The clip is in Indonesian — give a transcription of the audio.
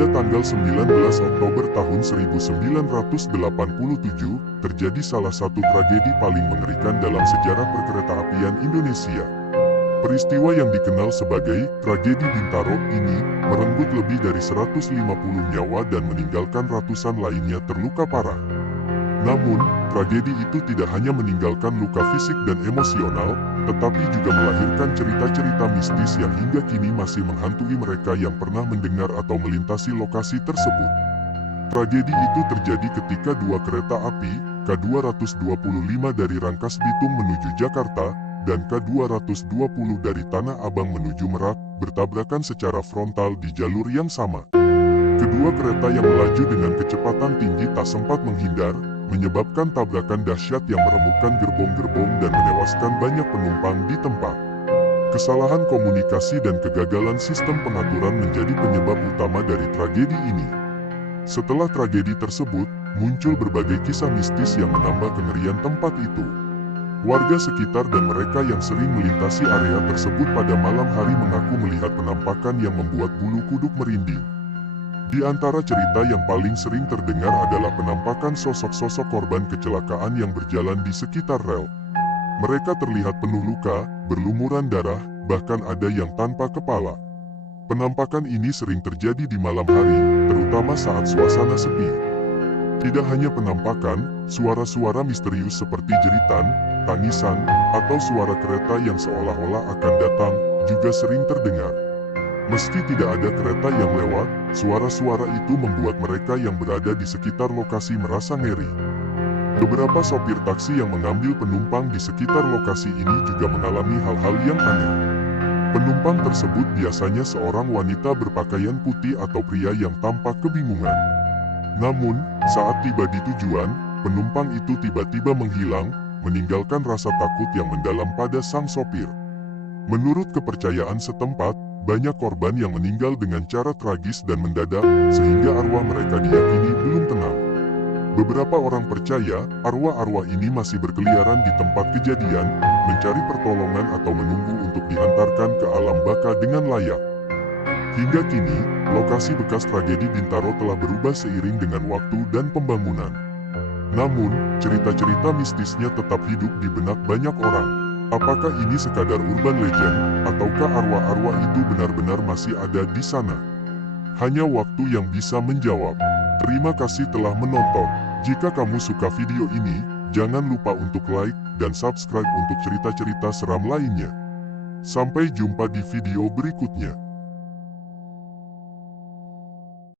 Pada tanggal 19 Oktober tahun 1987, terjadi salah satu tragedi paling mengerikan dalam sejarah perkeretaapian Indonesia. Peristiwa yang dikenal sebagai tragedi Bintaro ini merenggut lebih dari 150 nyawa dan meninggalkan ratusan lainnya terluka parah. Namun, tragedi itu tidak hanya meninggalkan luka fisik dan emosional, tetapi juga melahirkan cerita-cerita mistis yang hingga kini masih menghantui mereka yang pernah mendengar atau melintasi lokasi tersebut. Tragedi itu terjadi ketika dua kereta api, K225 dari Rangkas Bitung menuju Jakarta, dan K220 dari Tanah Abang menuju Merak, bertabrakan secara frontal di jalur yang sama. Kedua kereta yang melaju dengan kecepatan tinggi tak sempat menghindar, menyebabkan tabrakan dahsyat yang meremukkan gerbong-gerbong dan menewaskan banyak penumpang di tempat. Kesalahan komunikasi dan kegagalan sistem pengaturan menjadi penyebab utama dari tragedi ini. Setelah tragedi tersebut, muncul berbagai kisah mistis yang menambah kengerian tempat itu. Warga sekitar dan mereka yang sering melintasi area tersebut pada malam hari mengaku melihat penampakan yang membuat bulu kuduk merinding. Di antara cerita yang paling sering terdengar adalah penampakan sosok-sosok korban kecelakaan yang berjalan di sekitar rel. Mereka terlihat penuh luka, berlumuran darah, bahkan ada yang tanpa kepala. Penampakan ini sering terjadi di malam hari, terutama saat suasana sepi. Tidak hanya penampakan, suara-suara misterius seperti jeritan, tangisan, atau suara kereta yang seolah-olah akan datang, juga sering terdengar. Meski tidak ada kereta yang lewat, suara-suara itu membuat mereka yang berada di sekitar lokasi merasa ngeri. Beberapa sopir taksi yang mengambil penumpang di sekitar lokasi ini juga mengalami hal-hal yang aneh. Penumpang tersebut biasanya seorang wanita berpakaian putih atau pria yang tampak kebingungan. Namun, saat tiba di tujuan, penumpang itu tiba-tiba menghilang, meninggalkan rasa takut yang mendalam pada sang sopir. Menurut kepercayaan setempat, banyak korban yang meninggal dengan cara tragis dan mendadak, sehingga arwah mereka diyakini belum tenang. Beberapa orang percaya, arwah-arwah ini masih berkeliaran di tempat kejadian, mencari pertolongan atau menunggu untuk diantarkan ke alam baka dengan layak. Hingga kini, lokasi bekas tragedi Bintaro telah berubah seiring dengan waktu dan pembangunan. Namun, cerita-cerita mistisnya tetap hidup di benak banyak orang. Apakah ini sekadar urban legend, ataukah arwah-arwah itu benar-benar masih ada di sana? Hanya waktu yang bisa menjawab. Terima kasih telah menonton. Jika kamu suka video ini, jangan lupa untuk like dan subscribe untuk cerita-cerita seram lainnya. Sampai jumpa di video berikutnya.